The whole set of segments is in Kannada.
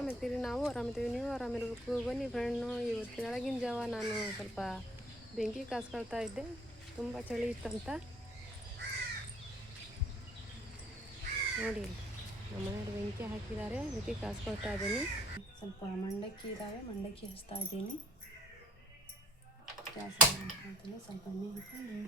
ಆರಾಮಿರ್ತೀರಿ, ನಾವು ಆರಾಮಿರ್ತೀವಿ, ನೀವು ಆರಾಮಿರ್ಬೇಕು. ಬನ್ನಿ ಫ್ರೆಂಡು, ಇವತ್ತು ಬೆಳಗಿನ ಜಾವ ನಾನು ಸ್ವಲ್ಪ ಬೆಂಕಿ ಕಾಸ್ಕೊಳ್ತಾ ಇದ್ದೆ. ತುಂಬ ಚಳಿ ಇತ್ತಂತ ನೋಡಿ, ನಮ್ಮ ಮನೆಯವರು ಬೆಂಕಿ ಹಾಕಿದ್ದಾರೆ, ಅದಕ್ಕೆ ಕಾಸ್ಕೊಳ್ತಾ ಇದ್ದೀನಿ. ಸ್ವಲ್ಪ ಮಂಡಕ್ಕಿ ಇದ್ದಾವೆ, ಮಂಡಕ್ಕಿ ಹಚ್ತಾ ಇದ್ದೀನಿ. ಗ್ಯಾಸ್ ಮಾಡ್ಕೊಳ್ತೀನಿ. ಸ್ವಲ್ಪ ಎಣ್ಣೆ ಹಾಕೊಂಡು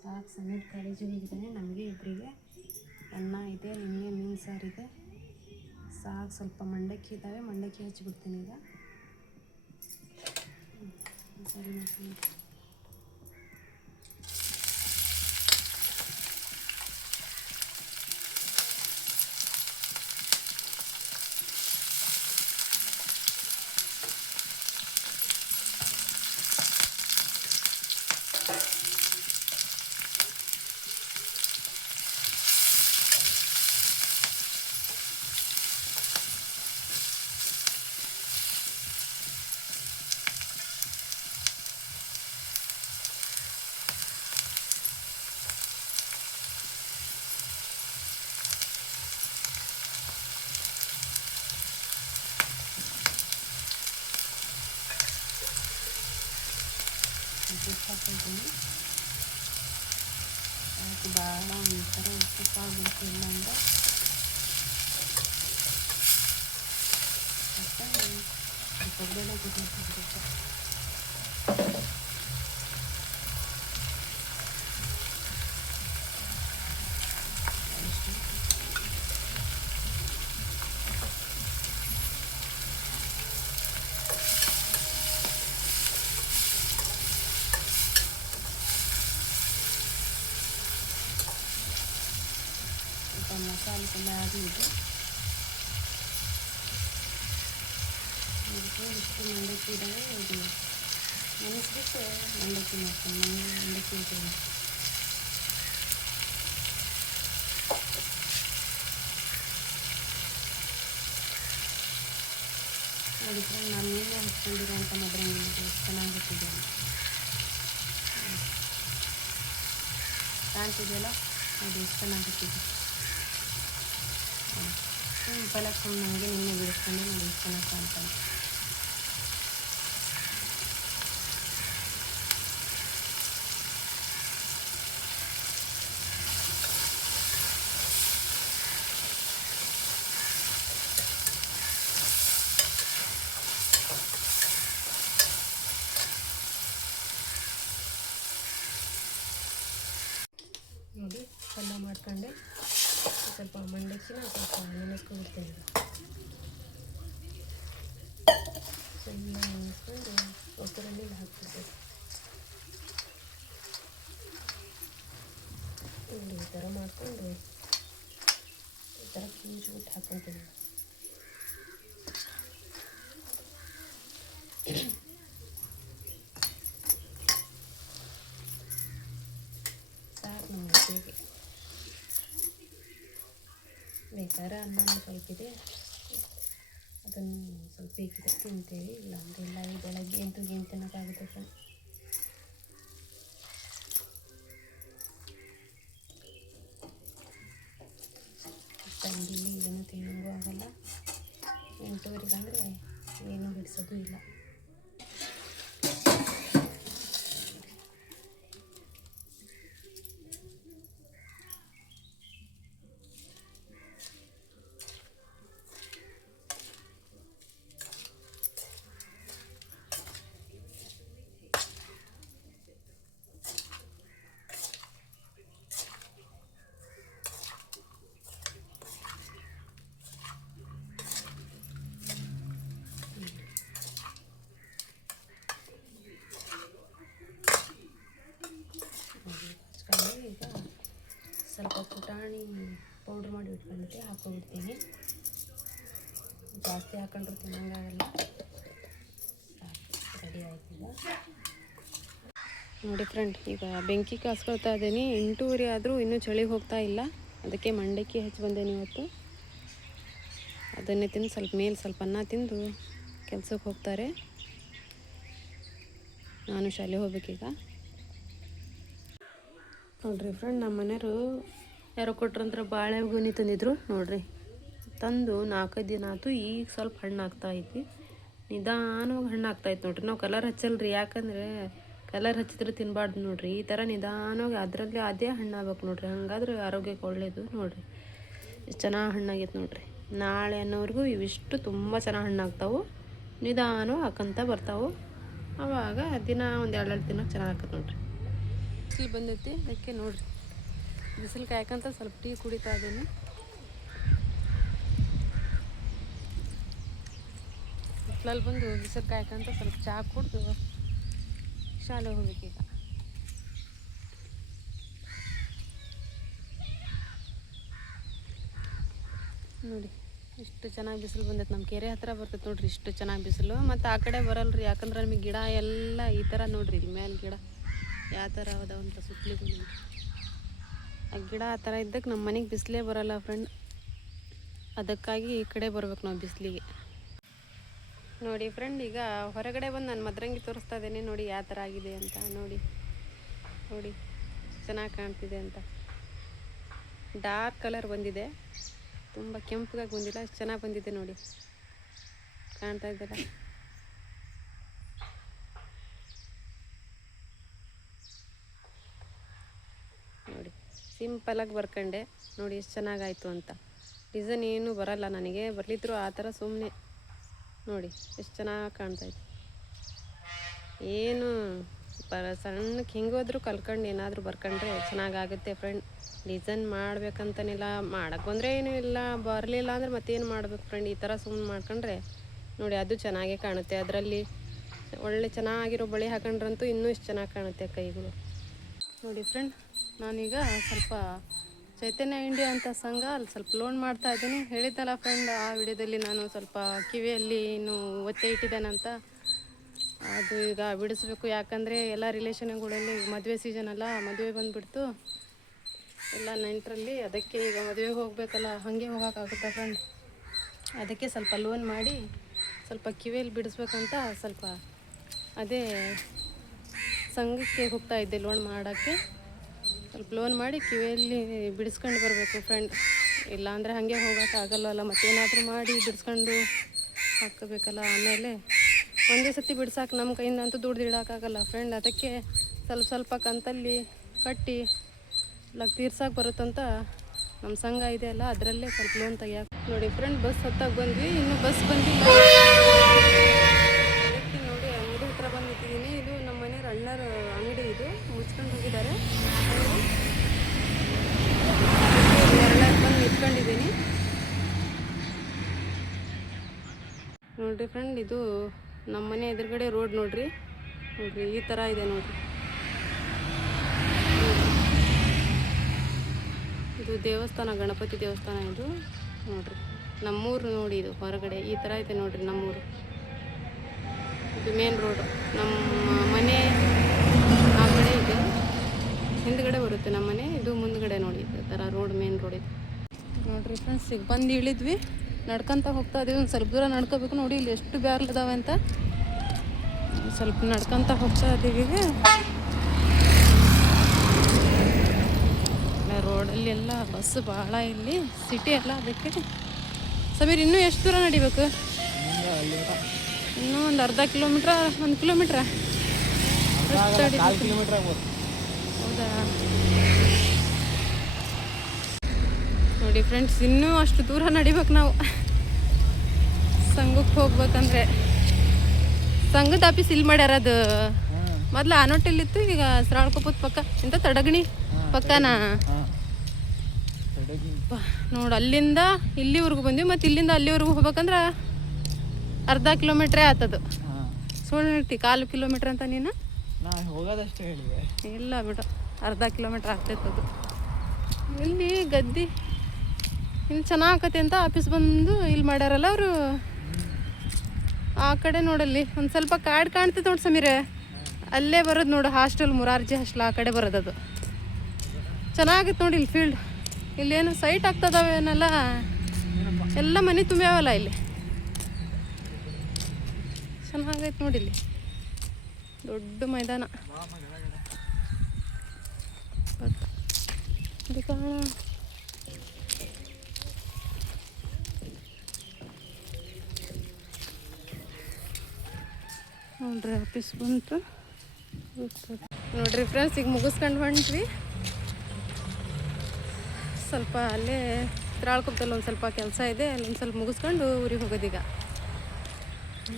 ಸಾಕು. ಸಮೀರ್ ಕಾಲೇಜಿಗೆ ಹೋಗಿದ್ದಾನೆ. ನಮಗೆ ಇಬ್ಬರಿಗೆ ಅನ್ನ ಇದೆ, ನಿನ್ನೆ ಮೀನು ಸಾರಿದೆ. ಸಾಕು. ಸ್ವಲ್ಪ ಮಂಡಕ್ಕಿ ಇದ್ದಾವೆ, ಮಂಡಕ್ಕಿ ಹಚ್ಚಿಬಿಡ್ತೀನಿ ಈಗ. ಸರಿ ಮಾಡ್ತೀನಿ. ಉಪ್ಪು ಹಾಕ್ಕೊಳ್ತೀನಿ. ಅದಕ್ಕೆ ಭಾಳ ಒಂಥರ ಉಪ್ಪು ಆಗ್ಬಿಡ್ತಿಲ್ಲ ಅಂದರೆ ಮತ್ತು ಕೊಬ್ಬರಿ ಕೊಟ್ಟಿರ್ತಿರುತ್ತೆ. ಮಸಾಲೆ ಎಲ್ಲ ಆಗಿದೆ. ಇಷ್ಟು ಮಂಡಕ್ಕಿ ಇದ್ದಾವೆ. ಇದು ನೆನೆಸ್ಬಿಟ್ಟು ಮಂಡಕ್ಕಿ ಮಾಡ್ತೀನಿ. ಮಂಡಕ್ಕಿ ಇದ್ದೇವೆ ನೋಡಿ ಫ್ರೆಂಡ್, ನಾನು ನೀವೇ ಹಚ್ಕೊಂಡಿರೋಂಥ ಮದ್ರಂಗಿ ಚೆನ್ನಾಗಿ ಹಚ್ಚಿದ್ದೇನೆ. ಕಾಣ್ತಿದೆಯಲ್ಲ, ಅದು ಎಷ್ಟು ಚೆನ್ನಾಗಿ ಹಚ್ಚಿದೆ. ಸಿಂಪಲಾಗಿ ನನಗೆ ನಿನ್ನೆ ಬಿಡಿಸ್ಕೊಂಡು ನೋಡಿ ಎಷ್ಟು ಚೆನ್ನಾಗಿ ಕಾಣ್ತಾನೆ. ನೋಡಿ, ಪಲ್ಯ ಮಾಡ್ಕೊಂಡೆ. ಸ್ವಲ್ಪ ಮಂಡಕ್ಕಿನ ಸ್ವಲ್ಪ ನೆನೆಸ್ಕೊಂಡ್ಬಿಡ್ತೀನಿ. ಚೆನ್ನಾಗಿ ನೆನೆಸ್ಕೊಂಡು ಒಬ್ಬರಲ್ಲಿ ಹಾಕ್ಬಿಡ್ತೀನಿ. ಈ ಥರ ಮಾಡಿಕೊಂಡು ಈ ಥರ ಕೂಚ್ಬಿಟ್ಟು ಹಾಕ್ಕೊಳ್ತೀನಿ. ಸಾಕು ನಮ್ಮ ಮಕ್ಕಳಿಗೆ. ಬೇಕಾದ್ರೆ ಅನ್ನ ಸ್ವಲ್ಪ ಇದೆ, ಅದನ್ನು ಸ್ವಲ್ಪ ಬೇಕಿದ್ರೆ ತಿಂತೇವೆ, ಇಲ್ಲಾಂದರೆ ಇಲ್ಲ. ಈ ಬೆಳಗ್ಗೆ ಅಂತೂ ಏನು ತಿನ್ನೋಕ್ಕಾಗುತ್ತೆ ಫ್ರೆಂಡ್. ತಂಗಿಲಿ ಏನೂ ತಿನ್ನೋಂಗೂ ಆಗಲ್ಲ. 8:30 ಅಂದರೆ ಏನೂ ಬಿಡಿಸೋದು ಇಲ್ಲ. ಈಗ ಸ್ವಲ್ಪ ಪುಟಾಣಿ ಪೌಡ್ರ್ ಮಾಡಿ ಇಟ್ಕೊಂಡಿದ್ದೆ, ಹಾಕ್ಕೊಂಡ್ಬಿಡ್ತೀನಿ. ಜಾಸ್ತಿ ಹಾಕೊಂಡ್ರೆ ತಿನ್ನೋಂಗಾಗಲ್ಲ. ರೆಡಿ ಆಯ್ತು ಈಗ. ನೋಡಿ ಫ್ರೆಂಡ್, ಈಗ ಬೆಂಕಿ ಕಾಸ್ಕೊಳ್ತಾ ಇದ್ದೀನಿ. 8:30 ಆದರೂ ಇನ್ನೂ ಚಳಿ ಹೋಗ್ತಾ ಇಲ್ಲ. ಅದಕ್ಕೆ ಮಂಡಕ್ಕಿ ಹಚ್ಚಿ ಬಂದೇನೆ ಇವತ್ತು. ಅದನ್ನೇ ತಿಂದು ಸ್ವಲ್ಪ ಮೇಲೆ ಸ್ವಲ್ಪ ಅನ್ನ ತಿಂದು ಕೆಲಸಕ್ಕೆ ಹೋಗ್ತಾರೆ. ನಾನು ಶಾಲೆ ಹೋಗ್ಬೇಕೀಗ. ನೋಡಿರಿ ಫ್ರೆಂಡ್, ನಮ್ಮ ಮನೆಯವರು ಯಾರೋ ಕೊಟ್ರಂದ್ರೆ ಬಾಳೆ ಗೊನೆ ತಂದಿದ್ರು ನೋಡಿರಿ. ತಂದು 4-5 ದಿನ ಆಯ್ತು. ಈಗ ಸ್ವಲ್ಪ ಹಣ್ಣು ಆಗ್ತಾಯಿತ್ತು, ನಿಧಾನವಾಗಿ ಹಣ್ಣು ಆಗ್ತಾಯಿತ್ತು ನೋಡಿರಿ. ನಾವು ಕಲರ್ ಹಚ್ಚಲ್ರಿ, ಯಾಕಂದರೆ ಕಲರ್ ಹಚ್ಚಿದ್ರೆ ತಿನ್ನಬಾರ್ದು ನೋಡಿರಿ. ಈ ಥರ ನಿಧಾನವಾಗಿ ಅದರಲ್ಲಿ ಅದೇ ಹಣ್ಣು ಆಗ್ಬೇಕು ನೋಡಿರಿ, ಹಂಗಾದ್ರೆ ಆರೋಗ್ಯಕ್ಕೆ ಒಳ್ಳೇದು ನೋಡಿರಿ. ಎಷ್ಟು ಚೆನ್ನಾಗಿ ಹಣ್ಣಾಗೈತೆ ನೋಡಿರಿ. ನಾಳೆ ಅನ್ನೋವರೆಗೂ ಇವಿಷ್ಟು ತುಂಬ ಚೆನ್ನಾಗಿ ಹಣ್ಣಾಗ್ತಾವೆ. ನಿಧಾನವಾಗಿ ಹಾಕಂತ ಬರ್ತಾವೆ. ಆವಾಗ ದಿನ ಒಂದು 2-2 ದಿನ ಚೆನ್ನಾಗಿ ಹಾಕತ್ತೆ ನೋಡಿರಿ. ಬಿಸಿಲು ಬಂದೈತಿ, ಅದಕ್ಕೆ ನೋಡಿರಿ ಬಿಸಿಲು ಕಾಯ್ಕಂತ ಸ್ವಲ್ಪ ಟೀ ಕುಡಿತಾ ಇದ್ದೀನಿ. ಬಿಸಿಲಲ್ಲಿ ಬಂದು ಬಿಸಿಲು ಕಾಯ್ಕಂತ ಸ್ವಲ್ಪ ಚಹಾ ಕುಡಿದು ಶಾಲೆ ಹೋಗ್ಬೇಕೀಗ. ನೋಡಿ ಇಷ್ಟು ಚೆನ್ನಾಗಿ ಬಿಸಿಲು ಬಂದೈತೆ. ನಮ್ಮ ಕೆರೆ ಹತ್ರ ಬರ್ತೈತೆ ನೋಡಿರಿ ಇಷ್ಟು ಚೆನ್ನಾಗಿ ಬಿಸಿಲು. ಮತ್ತು ಆ ಕಡೆ ಬರಲ್ರಿ, ಯಾಕಂದ್ರೆ ನಮಗೆ ಗಿಡ ಎಲ್ಲ ಈ ಥರ ನೋಡಿರಿ, ಇಲ್ಲಿ ಮೇಲೆ ಗಿಡ ಯಾವ ಥರ ಅದಾವಂತ ಸುತ್ತಲಿಗೂ ನೋಡಿ. ಆ ಗಿಡ ಆ ಥರ ಇದ್ದಕ್ಕೆ ನಮ್ಮ ಮನೆಗೆ ಬಿಸಿಲೇ ಬರೋಲ್ಲ ಫ್ರೆಂಡ್. ಅದಕ್ಕಾಗಿ ಈ ಕಡೆ ಬರ್ಬೇಕು ನಾವು ಬಿಸಿಲಿಗೆ. ನೋಡಿ ಫ್ರೆಂಡ್, ಈಗ ಹೊರಗಡೆ ಬಂದು ನಾನು ಮದ್ರಂಗಿ ತೋರಿಸ್ತಾ ಇದ್ದೇನೆ. ನೋಡಿ ಯಾವ ಥರ ಆಗಿದೆ ಅಂತ. ನೋಡಿ ನೋಡಿ ಚೆನ್ನಾಗಿ ಕಾಣ್ತಿದೆ ಅಂತ. ಡಾರ್ಕ್ ಕಲರ್ ಬಂದಿದೆ, ತುಂಬ ಕೆಂಪಗಾಗಿ ಬಂದಿಲ್ಲ, ಎಷ್ಟು ಚೆನ್ನಾಗಿ ಬಂದಿದೆ ನೋಡಿ. ಕಾಣ್ತಾ ಇದ್ದಲ್ಲ. ನೋಡಿ ಸಿಂಪಲಾಗಿ ಬರ್ಕೊಂಡೆ ನೋಡಿ ಎಷ್ಟು ಚೆನ್ನಾಗಾಯಿತು ಅಂತ. ಡಿಸೈನ್ ಏನೂ ಬರಲ್ಲ ನನಗೆ, ಬರಲಿದ್ರು ಆ ಥರ ಸುಮ್ಮನೆ ನೋಡಿ ಎಷ್ಟು ಚೆನ್ನಾಗಿ ಕಾಣ್ತಾಯಿತ್ತು. ಏನು ಸಣ್ಣಕ್ಕೆ ಹಿಂಗೋದ್ರೂ ಕಲ್ಕೊಂಡು ಏನಾದರೂ ಬರ್ಕೊಂಡ್ರೆ ಚೆನ್ನಾಗಾಗುತ್ತೆ ಫ್ರೆಂಡ್. ಡಿಸೈನ್ ಮಾಡ್ಬೇಕಂತನಿಲ್ಲ, ಮಾಡೋಕ್ಕೆ ಬಂದರೆ ಏನೂ ಇಲ್ಲ, ಬರಲಿಲ್ಲ ಅಂದರೆ ಮತ್ತೇನು ಮಾಡ್ಬೇಕು ಫ್ರೆಂಡ್. ಈ ಥರ ಸುಮ್ಮನೆ ಮಾಡ್ಕೊಂಡ್ರೆ ನೋಡಿ ಅದು ಚೆನ್ನಾಗೇ ಕಾಣುತ್ತೆ. ಅದರಲ್ಲಿ ಒಳ್ಳೆ ಚೆನ್ನಾಗಿರೋ ಬಳೆ ಹಾಕೊಂಡ್ರಂತೂ ಇನ್ನೂ ಇಷ್ಟು ಚೆನ್ನಾಗಿ ಕಾಣುತ್ತೆ ಕೈಗಳು. ನೋಡಿ ಫ್ರೆಂಡ್, ನಾನೀಗ ಸ್ವಲ್ಪ ಚೈತನ್ಯ ಇಂಡಿಯಾ ಅಂತ ಸಂಘ ಅಲ್ಲಿ ಸ್ವಲ್ಪ ಲೋನ್ ಮಾಡ್ತಾ ಇದ್ದೀನಿ. ಹೇಳಿದ್ದಲ್ಲ ಫ್ರೆಂಡ್ ಆ ವಿಡಿಯೋದಲ್ಲಿ, ನಾನು ಸ್ವಲ್ಪ ಕಿವಿಯಲ್ಲಿ ಇನ್ನೂ ಒತ್ತೆ ಇಟ್ಟಿದ್ದೇನಂತ. ಅದು ಈಗ ಬಿಡಿಸ್ಬೇಕು, ಯಾಕಂದರೆ ಎಲ್ಲ ರಿಲೇಷನ್ಗಳಲ್ಲಿ ಮದುವೆ ಸೀಸನ್ ಅಲ್ಲ, ಮದುವೆ ಬಂದುಬಿಡ್ತು ಎಲ್ಲ ನೆಂಟರಲ್ಲಿ. ಅದಕ್ಕೆ ಈಗ ಮದುವೆಗೆ ಹೋಗಬೇಕಲ್ಲ, ಹಾಗೆ ಹೋಗೋಕ್ಕಾಗುತ್ತಾ ಫ್ರೆಂಡ್. ಅದಕ್ಕೆ ಸ್ವಲ್ಪ ಲೋನ್ ಮಾಡಿ ಸ್ವಲ್ಪ ಕಿವಿಯಲ್ಲಿ ಬಿಡಿಸ್ಬೇಕಂತ ಸ್ವಲ್ಪ ಅದೇ ಸಂಘಕ್ಕೆ ಹೋಗ್ತಾ ಇದ್ದೆ ಲೋನ್ ಮಾಡೋಕ್ಕೆ. ಸ್ವಲ್ಪ ಲೋನ್ ಮಾಡಿ ಕಿವಿಯಲ್ಲಿ ಬಿಡಿಸ್ಕೊಂಡು ಬರಬೇಕು ಫ್ರೆಂಡ್. ಇಲ್ಲಾಂದರೆ ಹಾಗೆ ಹೋಗೋಕ್ಕಾಗಲ್ಲವಲ್ಲ, ಮತ್ತೇನಾದರೂ ಮಾಡಿ ಬಿಡಿಸ್ಕೊಂಡು ಹಾಕಬೇಕಲ್ಲ. ಆಮೇಲೆ ಒಂದೇ ಸತಿ ಬಿಡ್ಸಕ್ಕೆ ನಮ್ಮ ಕೈಯಿಂದ ಅಂತೂ ದುಡ್ಡು ಇಡೋಕ್ಕಾಗಲ್ಲ ಫ್ರೆಂಡ್. ಅದಕ್ಕೆ ಸ್ವಲ್ಪ ಸ್ವಲ್ಪ ಕಂತಲ್ಲಿ ಕಟ್ಟಿ ಎಲ್ಲ ತೀರ್ಸಕ್ಕೆ ಬರುತ್ತಂತ ನಮ್ಮ ಸಂಘ ಇದೆ ಅಲ್ಲ, ಅದರಲ್ಲೇ ಸ್ವಲ್ಪ ಲೋನ್ ತೆಗಿಯೋಕೆ. ನೋಡಿ ಫ್ರೆಂಡ್, ಬಸ್ ಹತ್ತಾಗ ಬಂದ್ವಿ, ಇನ್ನೂ ಬಸ್ ಬಂದಿಲ್ಲ. ಅದಕ್ಕೆ ನೋಡಿ ಅಂಗಡಿ ಹತ್ರ ಬಂದು ನಿಂತಿದ್ದೀನಿ. ಇದು ನಮ್ಮ ಮನೆಯವ್ರ ಅಣ್ಣರ ಅಂಗಡಿ, ಇದು ಮುಚ್ಕೊಂಡು ಹೋಗಿದ್ದಾರೆ. ಬಂದು ನಿಂತ್ಕೊಂಡಿದ್ದೀನಿ ನೋಡಿರಿ ಫ್ರೆಂಡ್. ಇದು ನಮ್ಮ ಮನೆ ಎದುರುಗಡೆ ರೋಡ್ ನೋಡ್ರಿ. ನೋಡ್ರಿ ಈ ಥರ ಇದೆ ನೋಡ್ರಿ. ಇದು ದೇವಸ್ಥಾನ, ಗಣಪತಿ ದೇವಸ್ಥಾನ ಇದು ನೋಡ್ರಿ. ನಮ್ಮೂರು ನೋಡಿ, ಇದು ಹೊರಗಡೆ ಈ ಥರ ಇದೆ ನೋಡ್ರಿ ನಮ್ಮೂರು. ಇದು ಮೇನ್ ರೋಡು. ನಮ್ಮ ಮನೆ ಆ ಕಡೆ ಇದೆ, ಹಿಂದ್ಗಡೆ ಬರುತ್ತೆ ನಮ್ಮ ಮನೆ. ಇದು ಮುಂದ್ಗಡೆ ನೋಡಿ ಈ ಥರ ರೋಡ್, ಮೇನ್ ರೋಡ್ ಇದೆ ನೋಡ್ರಿ ಫ್ರೆಂಡ್ಸ್. ಈಗ ಬಂದು ಇಳಿದ್ವಿ, ನಡ್ಕೊತ ಹೋಗ್ತಾ ಇದೀವಿ. ಒಂದು ಸ್ವಲ್ಪ ದೂರ ನಡ್ಕೋಬೇಕು. ನೋಡಿ ಇಲ್ಲಿ ಎಷ್ಟು ಬ್ಯಾರ್ಲ್ ಇದಾವೆ ಅಂತ. ಸ್ವಲ್ಪ ನಡ್ಕೊತ ಹೋಗ್ತಾ ಇದ್ದೀವಿ. ರೋಡಲ್ಲಿ ಎಲ್ಲ ಬಸ್ ಭಾಳ, ಇಲ್ಲಿ ಸಿಟಿ ಎಲ್ಲ. ಅದಕ್ಕೆ ಸಮೀರ್ ಇನ್ನೂ ಎಷ್ಟು ದೂರ ನಡಿಬೇಕು? ಇನ್ನೂ ಒಂದು ಅರ್ಧ ಕಿಲೋಮೀಟ್ರ, 1 ಕಿಲೋಮೀಟ್ರ? ಹೌದಾ? ನೋಡಿ ಫ್ರೆಂಡ್ಸ್, ಇನ್ನೂ ಅಷ್ಟು ದೂರ ನಡಿಬೇಕು ನಾವು ಸಂಘಕ್ಕೆ ಹೋಗ್ಬೇಕಂದ್ರೆ. ಸಂಘದ ಆಫೀಸ್ ಇಲ್ಲಿ ಮಾಡ್ಯಾರ. ಅದು ಮೊದಲು ಆನೋಟಲ್ಲಿತ್ತು, ಈಗ ಶ್ರಾವಣಕೊಪ್ಪದ ಪಕ್ಕ ಇಂಥ ತಡಗಣಿ ಪಕ್ಕನ ನೋಡಿ. ಅಲ್ಲಿಂದ ಇಲ್ಲಿವರೆಗೂ ಬಂದ್ವಿ, ಮತ್ತು ಇಲ್ಲಿಂದ ಅಲ್ಲಿವರೆಗೂ ಹೋಗ್ಬೇಕಂದ್ರೆ ಅರ್ಧ ಕಿಲೋಮೀಟ್ರೇ ಆತದು. ಸುಳ್ಳು ಹೇಳ್ತಿ 1/4 ಕಿಲೋಮೀಟ್ರ್ ಅಂತ ನೀನು ಹೋಗೋದಷ್ಟೇ ಹೇಳಿವೆ. ಇಲ್ಲ ಬಿಡು, ಅರ್ಧ ಕಿಲೋಮೀಟ್ರ್ ಆಗ್ತೈತದು. ಇಲ್ಲಿ ಗದ್ದಿ ಇಲ್ಲಿ ಚೆನ್ನಾಗತ್ತೆ ಅಂತ ಆಫೀಸ್ ಬಂದು ಇಲ್ಲಿ ಮಾಡ್ಯಾರಲ್ಲ ಅವರು. ಆ ಕಡೆ ನೋಡಲ್ಲಿ ಒಂದು ಸ್ವಲ್ಪ ಕಾಡು ಕಾಣ್ತೈತೆ ನೋಡಿ ಸಮೀರೆ, ಅಲ್ಲೇ ಬರೋದು ನೋಡು ಹಾಸ್ಟೆಲ್, ಮುರಾರ್ಜಿ ಹಾಸ್ಟೆಲ್ ಆ ಕಡೆ ಬರೋದದು. ಚೆನ್ನಾಗಿತ್ತು ನೋಡಿ ಇಲ್ಲಿ ಫೀಲ್ಡ್. ಇಲ್ಲೇನು ಸೈಟ್ ಆಗ್ತದವೇನಲ್ಲ, ಎಲ್ಲ ಮನೆ ತುಂಬ್ಯಾವಲ್ಲ ಇಲ್ಲಿ. ಚೆನ್ನಾಗೈತೆ ನೋಡಿ, ಇಲ್ಲಿ ದೊಡ್ಡ ಮೈದಾನ. ನೋಡಿ ಕಾಣ. ನೋಡ್ರಿ ಆಫೀಸ್ ಬಂತು. ನೋಡ್ರಿ ಫ್ರೆಂಡ್ಸ್, ಈಗ ಮುಗಿಸ್ಕೊಂಡು ಹೊಂಟ್ವಿ. ಸ್ವಲ್ಪ ಅಲ್ಲೇ ತ್ರಾಳ್ಕೊಪ್ಪದಲ್ಲಿ ಒಂದು ಸ್ವಲ್ಪ ಕೆಲಸ ಇದೆ, ಅಲ್ಲೊಂದು ಸ್ವಲ್ಪ ಮುಗಿಸ್ಕೊಂಡು ಊರಿಗೆ ಹೋಗೋದೀಗ.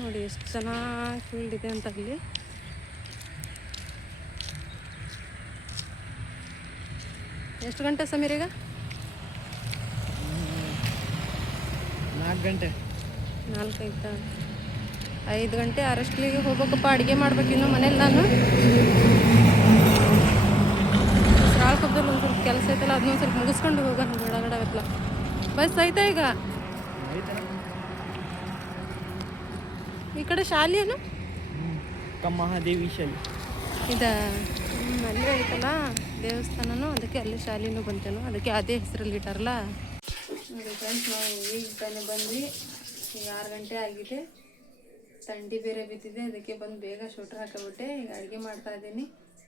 ನೋಡಿ ಎಷ್ಟು ಚೆನ್ನಾಗಿ ಫೀಲ್ಡ್ ಇದೆ ಅಂತ ಅಲ್ಲಿ. ಎಷ್ಟು ಗಂಟೆ ಸಮೀರ್ ಈಗ? 4 ಗಂಟೆ. 4 ಆಯ್ತಾ? 5 ಗಂಟೆ 6 ಹೋಗ್ಬೇಕಪ್ಪ. ಅಡುಗೆ ಮಾಡ್ಬೇಕು ಇನ್ನು ಮನೇಲಿ ನಾನು. ಶ್ರಾಳ್ಕೊಪ್ಪದಲ್ಲಿ ಒಂದು ಸ್ವಲ್ಪ ಕೆಲಸ ಐತಲ್ಲ, ಅದನ್ನೊಂದು ಸ್ವಲ್ಪ ಮುಗಿಸ್ಕೊಂಡು ಹೋಗೋಣ. ಗಡಗಡವೆಲ್ಲ ಬಸ್ ಐತಾ ಈಗ? ಈ ಕಡೆ ಶಾಲೆ ಏನು ಮಹಾದೇವಿ ಶಾಲೆ ಇದೆ. ಅಲ್ಲೇ ಐತಲ್ಲ ದೇವಸ್ಥಾನನೂ, ಅದಕ್ಕೆ ಅಲ್ಲೇ ಶಾಲೆನೂ ಬಂತೇನೋ, ಅದಕ್ಕೆ ಅದೇ ಹೆಸರಲ್ಲಿ ಇಟ್ಟಾರಲ್ಲ. ನೋಡಿ ಫ್ರೆಂಡ್ಸ್, ನಾವು ಈಗ ತಾನೇ ಬಂದ್ವಿ. ಈಗ 6 ಗಂಟೆ ಆಗಿದೆ. ಥಂಡಿ ಬೇರೆ ಬಿದ್ದಿದೆ, ಅದಕ್ಕೆ ಬಂದು ಬೇಗ ಶೂಟ್ರ್ ಹಾಕಿಬಿಟ್ಟೆ. ಈಗ ಅಡುಗೆ ಮಾಡ್ತಾ ಇದ್ದೀನಿ.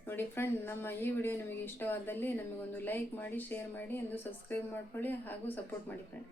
ನೋಡಿ ಫ್ರೆಂಡ್, ನಮ್ಮ ಈ ವಿಡಿಯೋ ನಿಮಗೆ ಇಷ್ಟವಾದಲ್ಲಿ ನಮಗೊಂದು ಲೈಕ್ ಮಾಡಿ, ಶೇರ್ ಮಾಡಿ, ಒಂದು ಸಬ್ಸ್ಕ್ರೈಬ್ ಮಾಡ್ಕೊಳ್ಳಿ ಹಾಗೂ ಸಪೋರ್ಟ್ ಮಾಡಿ ಫ್ರೆಂಡ್.